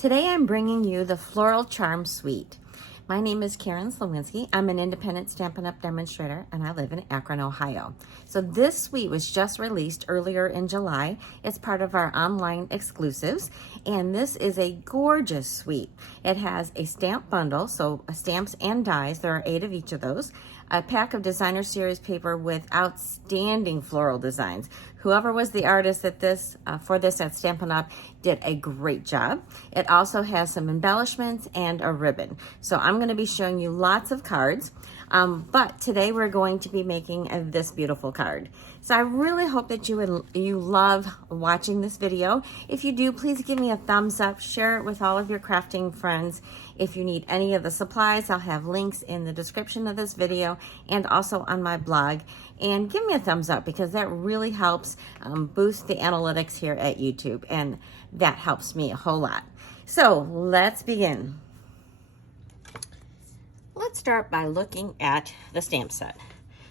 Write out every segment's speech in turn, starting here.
Today I'm bringing you the Floral Charm Suite. My name is Karen Slawinski. I'm an independent Stampin' Up! Demonstrator and I live in Akron, Ohio. So this suite was just released earlier in July. It's part of our online exclusives and this is a gorgeous suite. It has a stamp bundle, so stamps and dies. There are 8 of each of those. A pack of designer series paper with outstanding floral designs. Whoever was the artist at this for this at Stampin' Up! Did a great job. It also has some embellishments and a ribbon. So I'm going to be showing you lots of cards, but today we're going to be making this beautiful card. So I really hope that you love watching this video. If you do, please give me a thumbs up, share it with all of your crafting friends. If you need any of the supplies, I'll have links in the description of this video and also on my blog. And give me a thumbs up because that really helps boost the analytics here at YouTube, and that helps me a whole lot. So let's begin. Let's start by looking at the stamp set.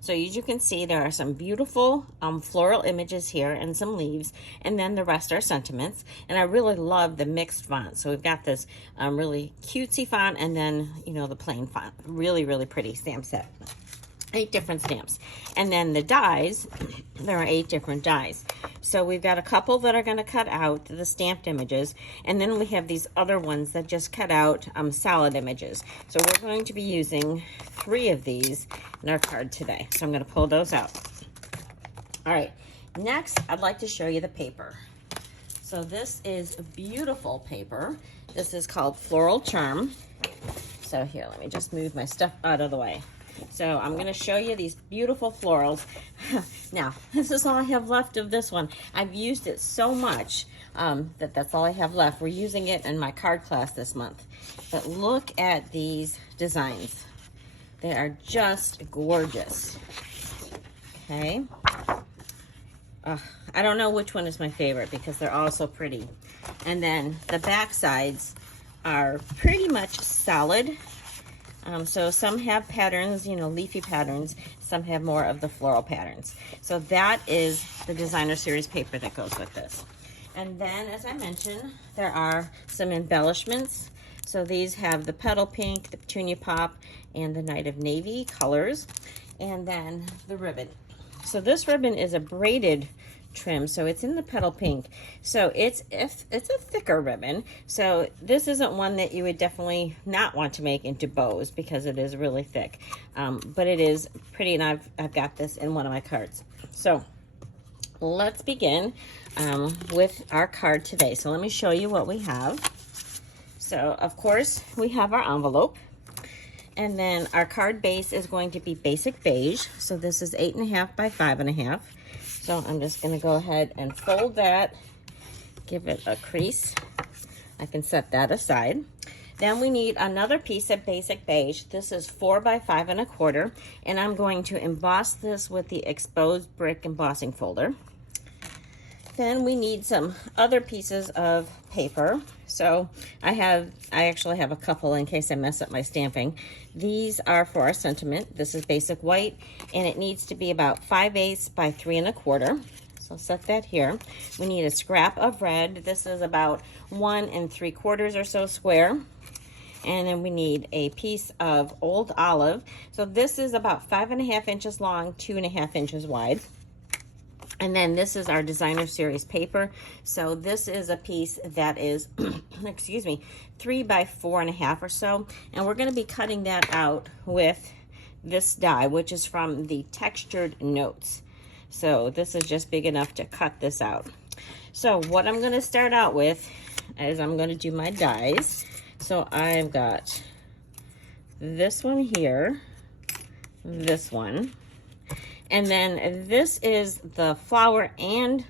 So as you can see, there are some beautiful floral images here and some leaves, and then the rest are sentiments. And I really love the mixed font. So we've got this really cutesy font and then, you know, the plain font. Really, really pretty stamp set. 8 different stamps. And then the dies, there are 8 different dies. So we've got a couple that are going to cut out the stamped images, and then we have these other ones that just cut out solid images. So we're going to be using 3 of these in our card today. So I'm going to pull those out. All right, next I'd like to show you the paper. So this is a beautiful paper. This is called Floral Charm. So here, let me just move my stuff out of the way. So I'm going to show you these beautiful florals. Now, this is all I have left of this one. I've used it so much that's all I have left. We're using it in my card class this month. But look at these designs. They are just gorgeous. Okay. I don't know which one is my favorite because they're all so pretty. And then the back sides are pretty much solid. So some have patterns, you know, leafy patterns. Some have more of the floral patterns. So that is the designer series paper that goes with this. And then, as I mentioned, there are some embellishments. So these have the Petal Pink, the Petunia Pop, and the Night of Navy colors. And then the ribbon. So this ribbon is a braided trim, so it's in the Petal Pink. So it's a thicker ribbon, so this isn't one that you would definitely not want to make into bows because it is really thick, but it is pretty, and I've got this in one of my cards. So let's begin with our card today. So let me show you what we have. So of course we have our envelope, and then our card base is going to be basic beige. So this is 8.5 by 5.5. So I'm just going to go ahead and fold that, give it a crease. I can set that aside. Then we need another piece of basic beige. This is 4 by 5.25, and I'm going to emboss this with the exposed brick embossing folder. Then we need some other pieces of paper. So I actually have a couple in case I mess up my stamping. These are for our sentiment. This is basic white, and it needs to be about 5/8 by 3.25. So I'll set that here. We need a scrap of red. This is about 1 3/4 or so square. And then we need a piece of old olive. So this is about 5.5 inches long, 2.5 inches wide. And then this is our designer series paper. So this is a piece that is, excuse me, 3 by 4.5 or so. And we're going to be cutting that out with this die, which is from the Textured Notes. So this is just big enough to cut this out. So what I'm going to start out with is I'm going to do my dies. So I've got this one here, this one. And then this is the flower and,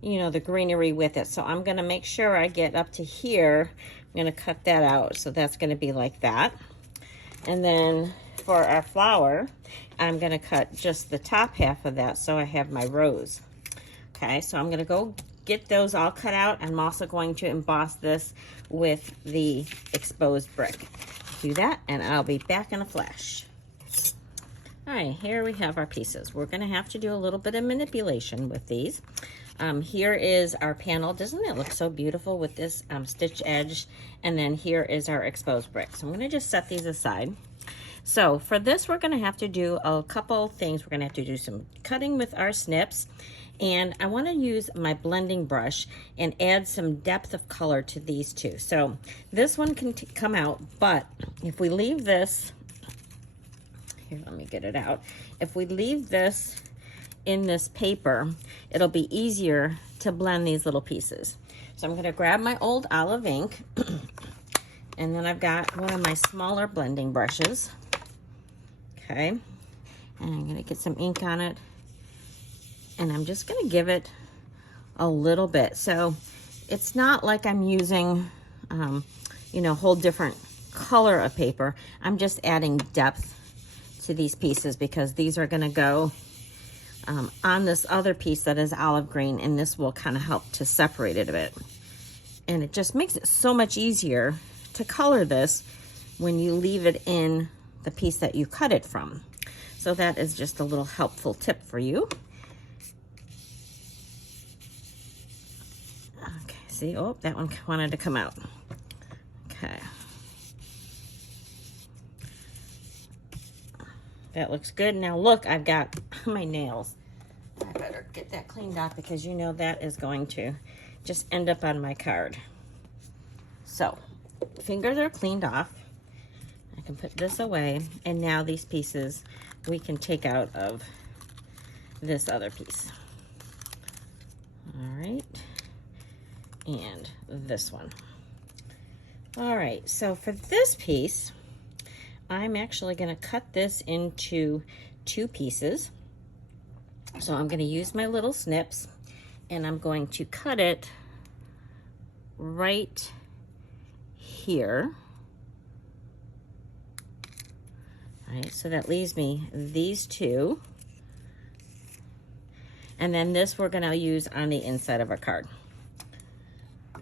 you know, the greenery with it. So I'm going to make sure I get up to here. I'm going to cut that out. So that's going to be like that. And then for our flower, I'm going to cut just the top half of that so I have my rose. Okay, so I'm going to go get those all cut out. I'm also going to emboss this with the exposed brick. Do that, and I'll be back in a flash. All right, here we have our pieces. We're going to have to do a little bit of manipulation with these. Here is our panel. Doesn't it look so beautiful with this stitch edge? And then here is our exposed brick. So I'm gonna just set these aside. So for this, we're gonna have to do a couple things. We're gonna have to do some cutting with our snips. And I wanna use my blending brush and add some depth of color to these two. So this one can come out, but if we leave this, here, let me get it out. If we leave this in this paper, it'll be easier to blend these little pieces. So I'm gonna grab my old olive ink, and then I've got one of my smaller blending brushes. Okay, and I'm gonna get some ink on it, and I'm just gonna give it a little bit. So it's not like I'm using, you know, a whole different color of paper. I'm just adding depth to these pieces because these are gonna go on this other piece that is olive green, and this will kind of help to separate it a bit. And it just makes it so much easier to color this when you leave it in the piece that you cut it from. So that is just a little helpful tip for you. Okay, see, oh, that one wanted to come out. Okay. That looks good. Now look, I've got my nails. I better get that cleaned off because you know that is going to just end up on my card. So, fingers are cleaned off. I can put this away, and now these pieces we can take out of this other piece. All right, and this one. All right, so for this piece, I'm actually gonna cut this into 2 pieces. So I'm gonna use my little snips, and I'm going to cut it right here. All right, so that leaves me these 2. And then this we're gonna use on the inside of our card.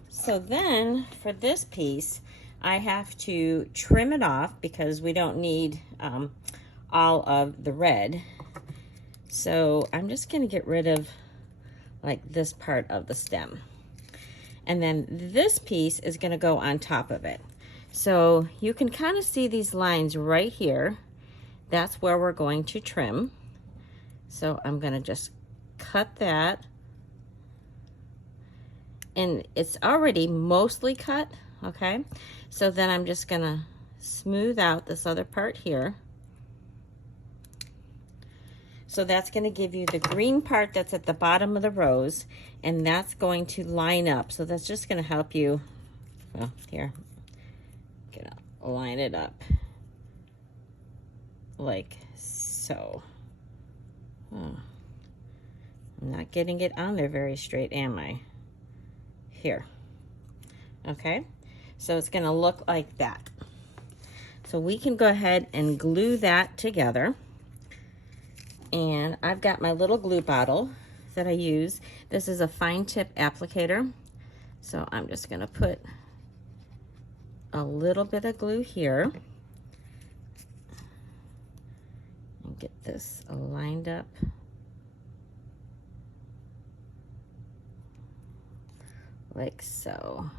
So then for this piece, I have to trim it off because we don't need all of the red. So I'm just gonna get rid of like this part of the stem. And then this piece is gonna go on top of it. So you can kind of see these lines right here. That's where we're going to trim. So I'm gonna just cut that. And it's already mostly cut, okay? So then I'm just gonna smooth out this other part here. So that's gonna give you the green part that's at the bottom of the rose, and that's going to line up. So that's just gonna help you, well, here, gonna line it up like so. Oh, I'm not getting it on there very straight, am I? Here, okay? So it's gonna look like that. So we can go ahead and glue that together. And I've got my little glue bottle that I use. This is a fine tip applicator. So I'm just gonna put a little bit of glue here and get this lined up like so.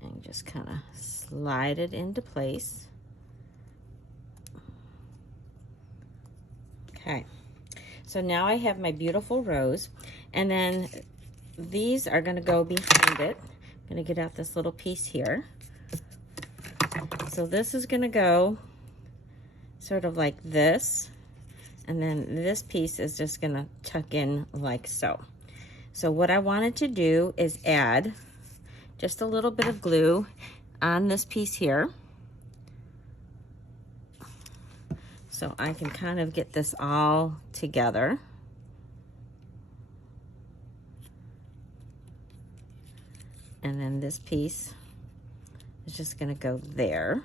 And just kind of slide it into place. Okay, so now I have my beautiful rose, and then these are gonna go behind it. I'm gonna get out this little piece here. So this is gonna go sort of like this, and then this piece is just gonna tuck in like so. So what I wanted to do is add just a little bit of glue on this piece here. So I can kind of get this all together. And then this piece is just gonna go there.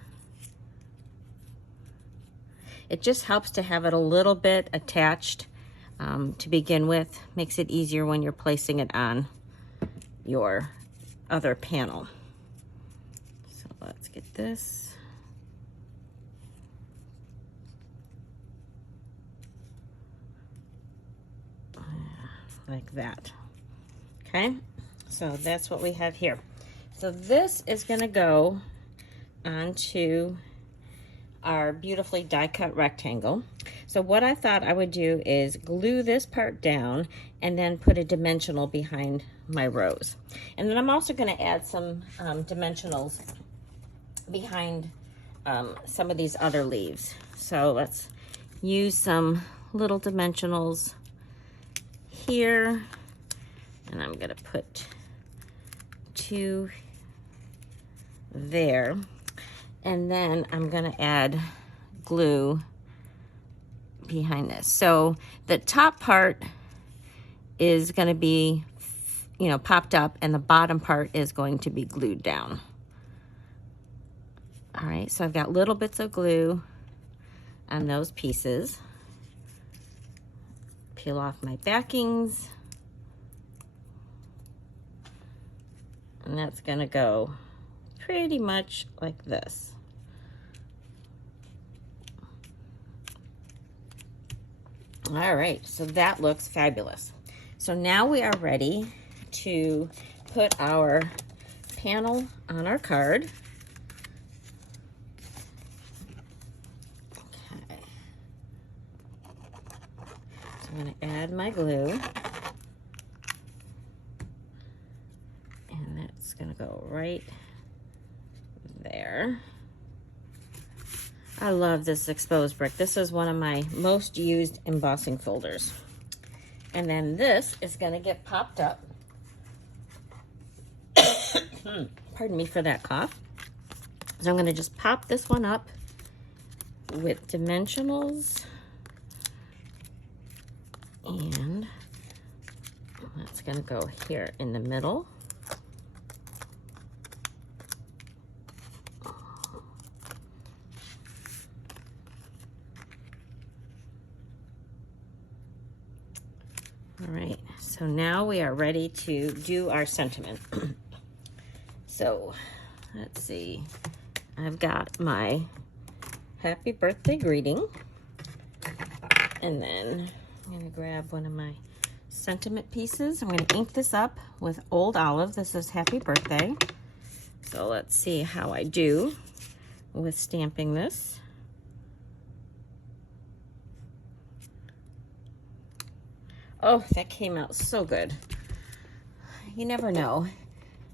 It just helps to have it a little bit attached to begin with. Makes it easier when you're placing it on your other panel. So let's get this. Like that. Okay, so that's what we have here. So this is going to go onto our beautifully die cut rectangle. So what I thought I would do is glue this part down and then put a dimensional behind my rose. And then I'm also going to add some dimensionals behind some of these other leaves. So let's use some little dimensionals here, and I'm going to put 2 there. And then I'm going to add glue behind this. So the top part is going to be, you know, popped up, and the bottom part is going to be glued down. All right, so I've got little bits of glue on those pieces. Peel off my backings. And that's going to go pretty much like this. All right, so that looks fabulous. So now we are ready to put our panel on our card. Okay. So I'm going to add my glue. And that's going to go right there. I love this exposed brick. This is one of my most used embossing folders. And then this is going to get popped up. Pardon me for that cough. So I'm going to just pop this one up with dimensionals. And that's going to go here in the middle. All right, so now we are ready to do our sentiment. So let's see, I've got my happy birthday greeting, and then I'm gonna grab one of my sentiment pieces. I'm gonna ink this up with Old Olive. This is happy birthday. So let's see how I do with stamping this. Oh, that came out so good. You never know.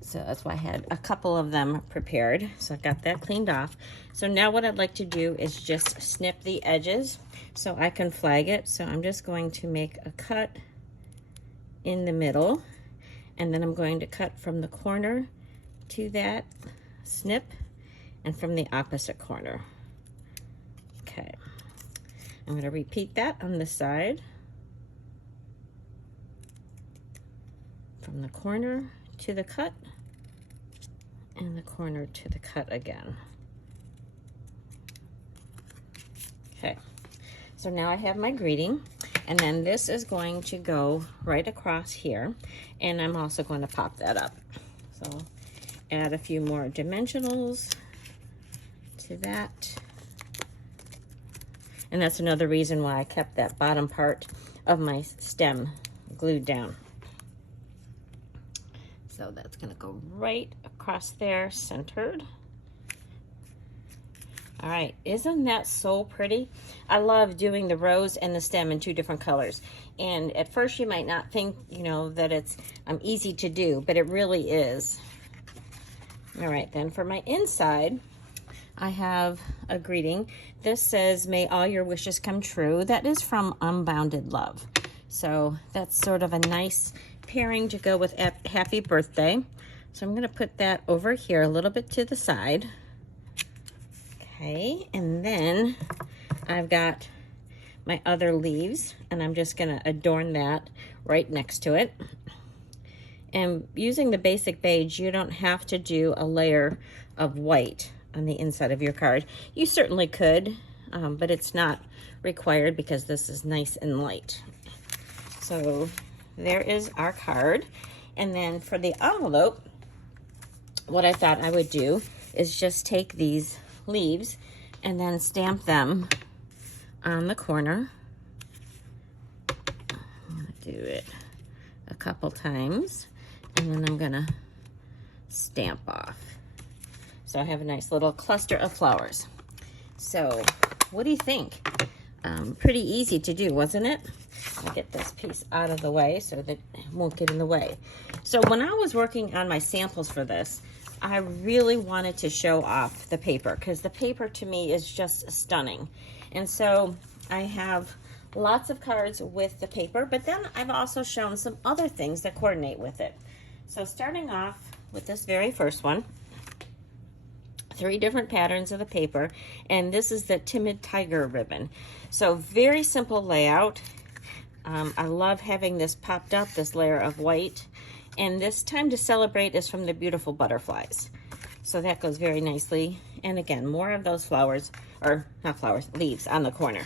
So that's why I had a couple of them prepared. So I got that cleaned off. So now what I'd like to do is just snip the edges so I can flag it. So I'm just going to make a cut in the middle, and then I'm going to cut from the corner to that snip and from the opposite corner. Okay. I'm going to repeat that on this side. From the corner to the cut, and the corner to the cut again. Okay, so now I have my greeting, and then this is going to go right across here, and I'm also going to pop that up. So add a few more dimensionals to that. And that's another reason why I kept that bottom part of my stem glued down. So that's going to go right across there, centered. All right, isn't that so pretty? I love doing the rose and the stem in 2 different colors. And at first you might not think, you know, that it's easy to do, but it really is. All right, then for my inside, I have a greeting. This says, "May all your wishes come true." That is from Unbounded Love. So that's sort of a nice pairing to go with happy birthday. So I'm going to put that over here a little bit to the side. Okay, and then I've got my other leaves, and I'm just going to adorn that right next to it. And using the basic beige, you don't have to do a layer of white on the inside of your card. You certainly could, but it's not required because this is nice and light. So there is our card. And then for the envelope, what I thought I would do is just take these leaves and then stamp them on the corner. I'm going to do it a couple times. And then I'm gonna stamp off. So I have a nice little cluster of flowers. So what do you think? Pretty easy to do, wasn't it? I'll get this piece out of the way so that it won't get in the way. So when I was working on my samples for this, I really wanted to show off the paper because the paper to me is just stunning. And so I have lots of cards with the paper, but then I've also shown some other things that coordinate with it. So starting off with this very first one, 3 different patterns of the paper, and this is the Timid Tiger ribbon. So very simple layout. I love having this popped up, this layer of white, and this Time to Celebrate is from the Beautiful Butterflies. So that goes very nicely. And again, more of those flowers, or not flowers, leaves on the corner.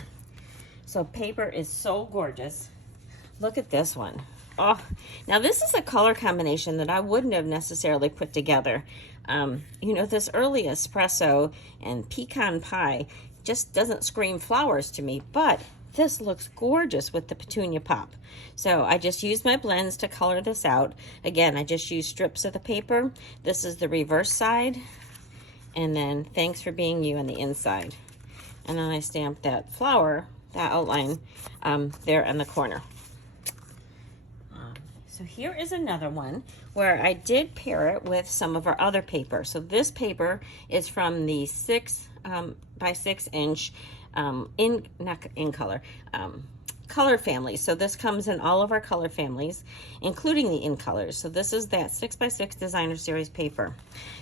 So paper is so gorgeous. Look at this one. Oh, now this is a color combination that I wouldn't have necessarily put together. You know, this early espresso and pecan pie just doesn't scream flowers to me, but this looks gorgeous with the Petunia pop. So I just used my blends to color this out. Again, I just used strips of the paper. This is the reverse side. And then Thanks for Being You on the inside. And then I stamped that flower, that outline, there in the corner. So here is another one where I did pair it with some of our other paper. So this paper is from the 6 by 6 inch color family. So this comes in all of our color families, including the in colors. So this is that 6 by 6 designer series paper.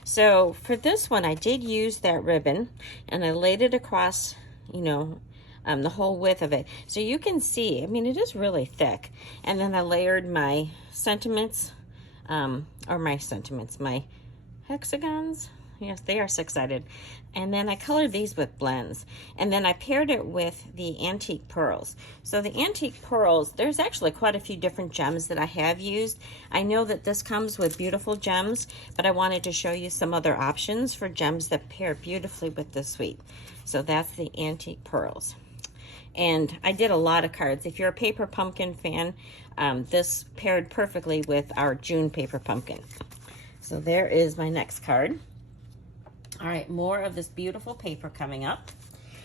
So for this one, I did use that ribbon and I laid it across, you know, the whole width of it. So you can see, I mean, it is really thick. And then I layered my sentiments, my hexagons. Yes, they are 6-sided. And then I colored these with blends. And then I paired it with the antique pearls. So the antique pearls, there's actually quite a few different gems that I have used. I know that this comes with beautiful gems, but I wanted to show you some other options for gems that pair beautifully with this suite. So that's the antique pearls. And I did a lot of cards. If you're a paper pumpkin fan, this paired perfectly with our June paper pumpkin. So there is my next card. All right, more of this beautiful paper coming up.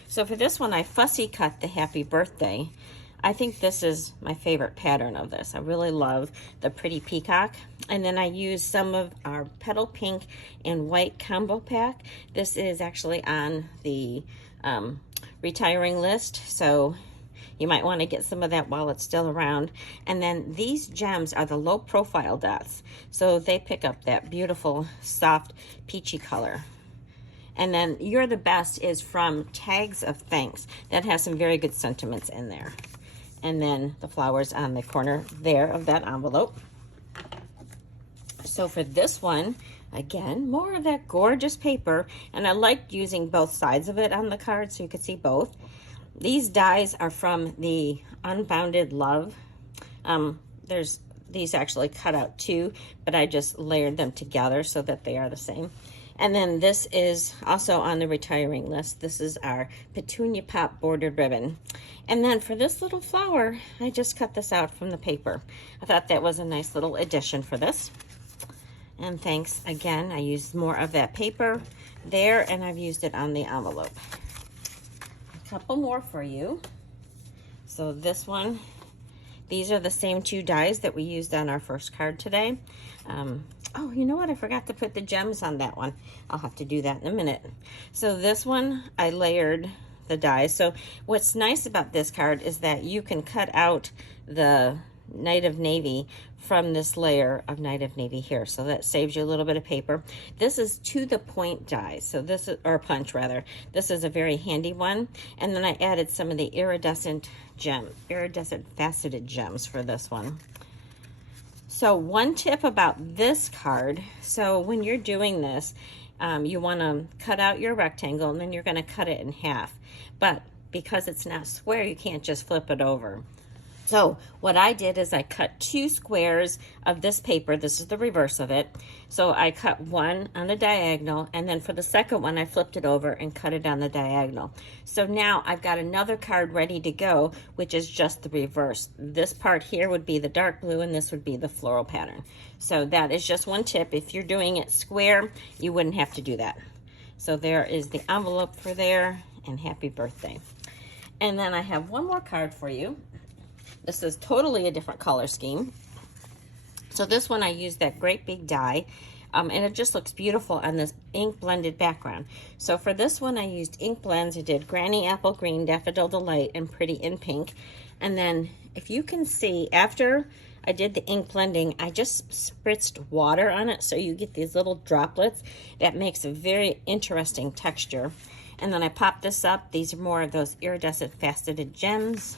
So for this one, I fussy cut the Happy Birthday. I think this is my favorite pattern of this. I really love the pretty peacock. And then I used some of our Petal Pink and White combo pack. This is actually on the retiring list, so you might want to get some of that while it's still around. And then these gems are the low profile dots, so they pick up that beautiful soft peachy color. And then You're the Best is from Tags of Thanks. That has some very good sentiments in there. And then the flowers on the corner there of that envelope. So for this one, again, more of that gorgeous paper, and I liked using both sides of it on the card so you could see both. These dies are from the Unbounded Love. There's these actually cut out too, but I just layered them together so that they are the same. And then this is also on the retiring list. This is our Petunia Pop bordered ribbon. And then for this little flower, I just cut this out from the paper. I thought that was a nice little addition for this. And thanks again, I used more of that paper there, and I've used it on the envelope. A couple more for you. So this one, these are the same 2 dies that we used on our first card today. Oh, you know what? I forgot to put the gems on that one. I'll have to do that in a minute. So this one, I layered the dies. So what's nice about this card is that you can cut out the Night of Navy from this layer of Night of Navy here. So that saves you a little bit of paper. This is to the point dies. So this is, or punch rather. This is a very handy one. And then I added some of the iridescent faceted gems for this one. So one tip about this card, so when you're doing this, you want to cut out your rectangle and then you're going to cut it in half. But because it's not square, you can't just flip it over. So what I did is I cut 2 squares of this paper. This is the reverse of it. So I cut one on the diagonal, and then for the second one I flipped it over and cut it on the diagonal. So now I've got another card ready to go, which is just the reverse. This part here would be the dark blue, and this would be the floral pattern. So that is just one tip. If you're doing it square, you wouldn't have to do that. So there is the envelope for there, and happy birthday. And then I have one more card for you. This is totally a different color scheme. So this one I used that great big die, and it just looks beautiful on this ink blended background. So for this one I used ink blends. I did Granny Apple Green, Daffodil Delight, and Pretty in Pink. And then if you can see, after I did the ink blending, I just spritzed water on it so you get these little droplets. That makes a very interesting texture. And then I popped this up. These are more of those iridescent faceted gems.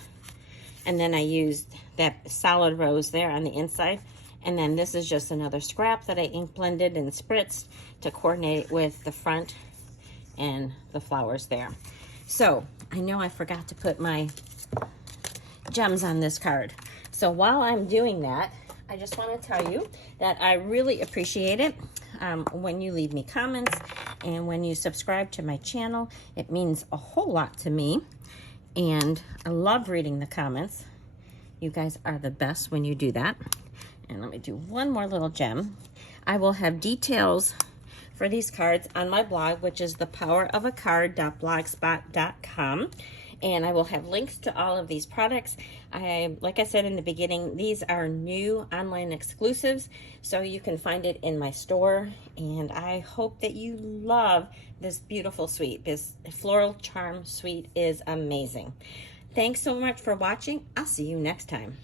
And then I used that solid rose there on the inside. And then this is just another scrap that I ink blended and spritzed to coordinate with the front and the flowers there. So I know I forgot to put my gems on this card. So while I'm doing that, I just want to tell you that I really appreciate it when you leave me comments and when you subscribe to my channel. It means a whole lot to me. And I love reading the comments. You guys are the best when you do that. And let me do one more little gem. I will have details for these cards on my blog, which is thepowerofacard.blogspot.com. And I will have links to all of these products. Like I said in the beginning, these are new online exclusives, so you can find it in my store. And I hope that you love this beautiful suite. This Floral Charm suite is amazing. Thanks so much for watching. I'll see you next time.